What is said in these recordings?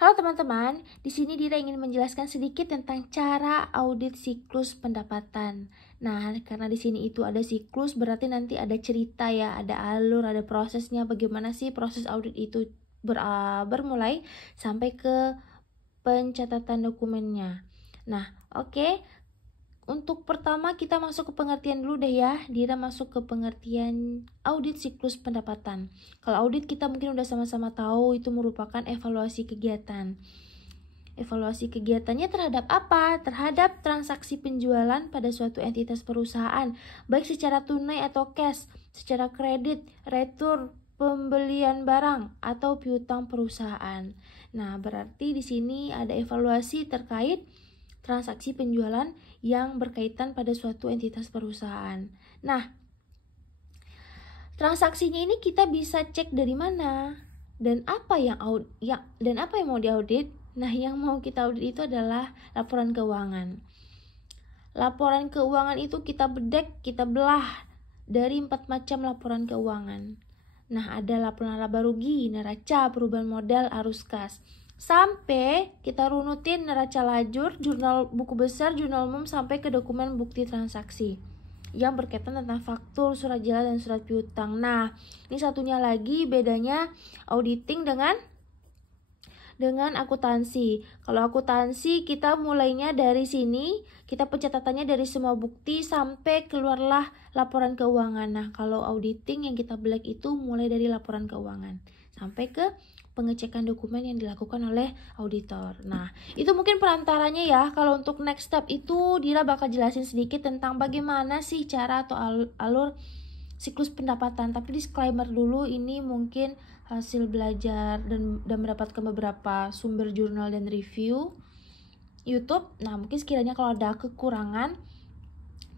Halo teman-teman, di sini Dira ingin menjelaskan sedikit tentang cara audit siklus pendapatan. Nah, karena di sini itu ada siklus, berarti nanti ada cerita ya, ada alur, ada prosesnya, bagaimana sih proses audit itu bermulai sampai ke pencatatan dokumennya. Nah, oke. Untuk pertama kita masuk ke pengertian dulu deh ya. Dira masuk ke pengertian audit siklus pendapatan. Kalau audit kita mungkin udah sama-sama tahu itu merupakan evaluasi kegiatan. Evaluasi kegiatannya terhadap apa? Terhadap transaksi penjualan pada suatu entitas perusahaan, baik secara tunai atau cash, secara kredit, retur, pembelian barang atau piutang perusahaan. Nah, berarti di sini ada evaluasi terkait transaksi penjualan yang berkaitan pada suatu entitas perusahaan. Nah, transaksinya ini kita bisa cek dari mana dan apa yang mau diaudit. Nah, yang mau kita audit itu adalah laporan keuangan. Laporan keuangan itu kita belah dari 4 macam laporan keuangan. Nah, ada laporan laba rugi, neraca, perubahan modal, arus kas. Sampai kita runutin neraca lajur, jurnal buku besar, jurnal umum sampai ke dokumen bukti transaksi yang berkaitan tentang faktur, surat jalan, dan surat piutang. Nah, ini satunya lagi bedanya auditing dengan akuntansi. Kalau akuntansi kita mulainya dari sini, kita pencatatannya dari semua bukti sampai keluarlah laporan keuangan. Nah, kalau auditing yang kita black itu mulai dari laporan keuangan sampai ke pengecekan dokumen yang dilakukan oleh auditor. Nah, itu mungkin perantaranya ya. Kalau untuk next step itu Dira bakal jelasin sedikit tentang bagaimana sih cara atau alur siklus pendapatan. Tapi disclaimer dulu, ini mungkin hasil belajar dan mendapatkan beberapa sumber jurnal dan review YouTube. Nah, mungkin sekiranya kalau ada kekurangan,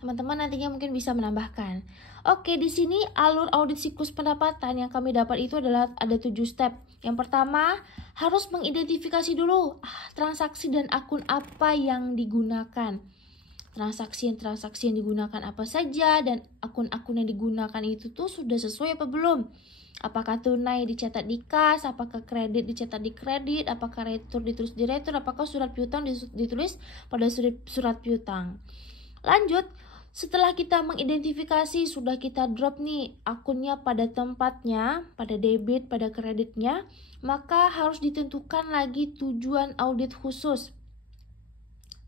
teman-teman nantinya mungkin bisa menambahkan. Oke, di sini alur audit siklus pendapatan yang kami dapat itu adalah ada 7 step. Yang pertama, harus mengidentifikasi dulu transaksi dan akun apa yang digunakan. Transaksi yang digunakan apa saja dan akun-akun yang digunakan itu tuh sudah sesuai apa belum? Apakah tunai dicatat di kas, apakah kredit dicatat di kredit, apakah retur ditulis di retur, apakah surat piutang ditulis pada surat piutang. Lanjut, setelah kita mengidentifikasi, sudah kita drop nih akunnya pada tempatnya, pada debit, pada kreditnya, maka harus ditentukan lagi tujuan audit khusus.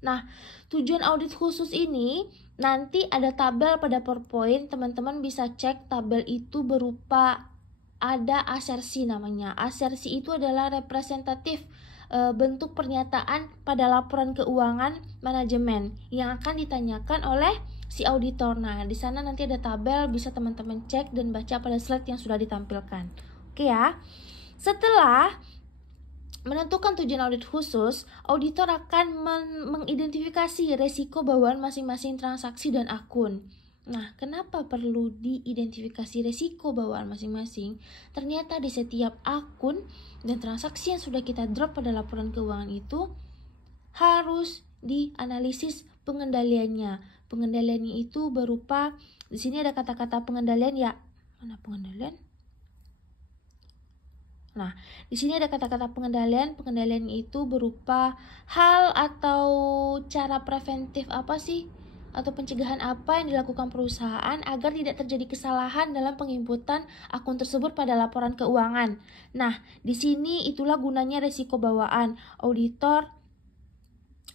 Nah, tujuan audit khusus ini nanti ada tabel pada PowerPoint, teman-teman bisa cek. Tabel itu berupa ada asersi namanya. Asersi itu adalah representatif bentuk pernyataan pada laporan keuangan manajemen yang akan ditanyakan oleh si auditor. Nah, di sana nanti ada tabel, bisa teman-teman cek dan baca pada slide yang sudah ditampilkan. Oke ya. Setelah menentukan tujuan audit khusus, auditor akan mengidentifikasi resiko bawaan masing-masing transaksi dan akun. Nah, kenapa perlu diidentifikasi resiko bawaan masing-masing? Ternyata di setiap akun dan transaksi yang sudah kita drop pada laporan keuangan itu harus dianalisis pengendaliannya. Pengendaliannya itu berupa, di sini ada kata-kata pengendalian ya. Mana pengendalian? Nah, di sini ada kata-kata pengendalian. Pengendalian itu berupa hal atau cara preventif apa sih? Atau pencegahan apa yang dilakukan perusahaan agar tidak terjadi kesalahan dalam penginputan akun tersebut pada laporan keuangan. Nah, di sini itulah gunanya resiko bawaan. Auditor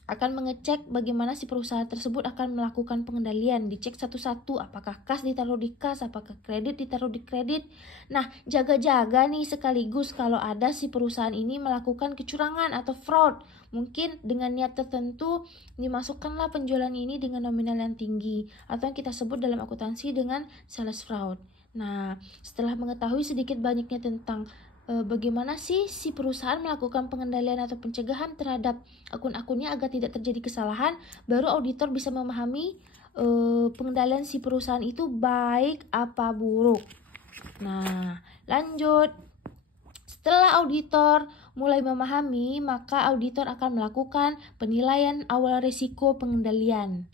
akan mengecek bagaimana si perusahaan tersebut akan melakukan pengendalian, dicek satu-satu, apakah kas ditaruh di kas, apakah kredit ditaruh di kredit. Nah, jaga-jaga nih sekaligus kalau ada si perusahaan ini melakukan kecurangan atau fraud. Mungkin dengan niat tertentu dimasukkanlah penjualan ini dengan nominal yang tinggi, atau yang kita sebut dalam akuntansi dengan sales fraud. Nah, setelah mengetahui sedikit banyaknya tentang bagaimana sih si perusahaan melakukan pengendalian atau pencegahan terhadap akun-akunnya agar tidak terjadi kesalahan, baru auditor bisa memahami pengendalian si perusahaan itu baik apa buruk. Nah, lanjut. Setelah auditor mulai memahami, maka auditor akan melakukan penilaian awal risiko pengendalian.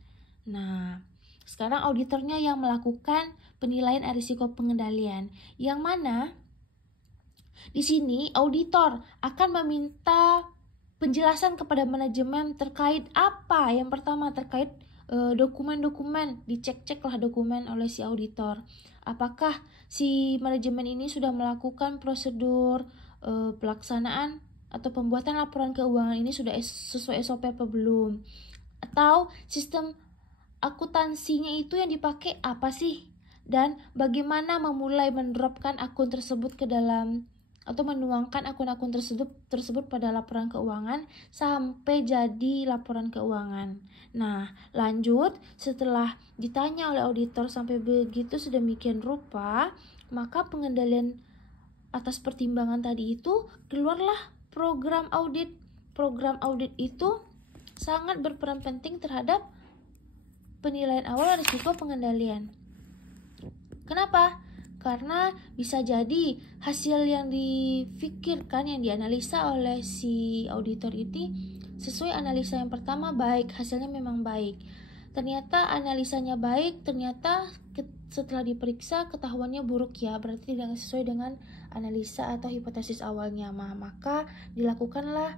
Nah, sekarang auditornya yang melakukan penilaian risiko pengendalian, yang mana di sini auditor akan meminta penjelasan kepada manajemen terkait apa? Yang pertama terkait dokumen-dokumen, dicek-ceklah dokumen oleh si auditor. Apakah si manajemen ini sudah melakukan prosedur pelaksanaan atau pembuatan laporan keuangan ini sudah sesuai SOP apa belum? Atau sistem akuntansinya itu yang dipakai apa sih? Dan bagaimana memulai menerapkan akun tersebut ke dalam atau menuangkan akun-akun tersebut pada laporan keuangan sampai jadi laporan keuangan. Nah, lanjut setelah ditanya oleh auditor sampai begitu sedemikian rupa, maka pengendalian atas pertimbangan tadi itu keluarlah program audit. Program audit itu sangat berperan penting terhadap penilaian awal risiko pengendalian. Kenapa? Karena bisa jadi hasil yang difikirkan, yang dianalisa oleh si auditor ini sesuai analisa yang pertama baik, hasilnya memang baik. Ternyata analisanya baik, ternyata setelah diperiksa ketahuannya buruk ya, berarti tidak sesuai dengan analisa atau hipotesis awalnya. Maka dilakukanlah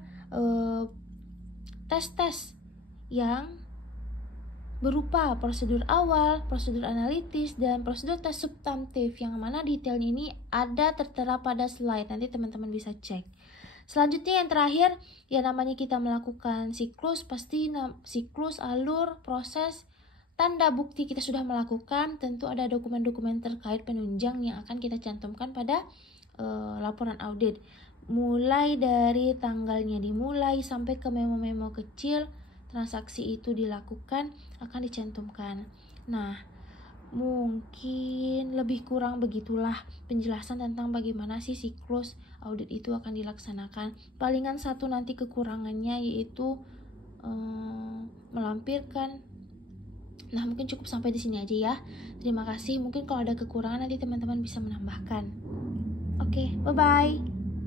tes-tes yang berupa prosedur awal, prosedur analitis, dan prosedur tes substantif yang mana detailnya ini ada tertera pada slide. Nanti teman-teman bisa cek. Selanjutnya yang terakhir, ya namanya kita melakukan siklus, pasti siklus, alur, proses, tanda bukti kita sudah melakukan, tentu ada dokumen-dokumen terkait penunjang yang akan kita cantumkan pada laporan audit. Mulai dari tanggalnya dimulai sampai ke memo-memo kecil, transaksi itu dilakukan akan dicantumkan. Nah, mungkin lebih kurang begitulah penjelasan tentang bagaimana sih siklus audit itu akan dilaksanakan. Palingan satu nanti kekurangannya yaitu melampirkan. Nah, mungkin cukup sampai di sini aja ya. Terima kasih. Mungkin kalau ada kekurangan nanti teman-teman bisa menambahkan. Oke, bye-bye.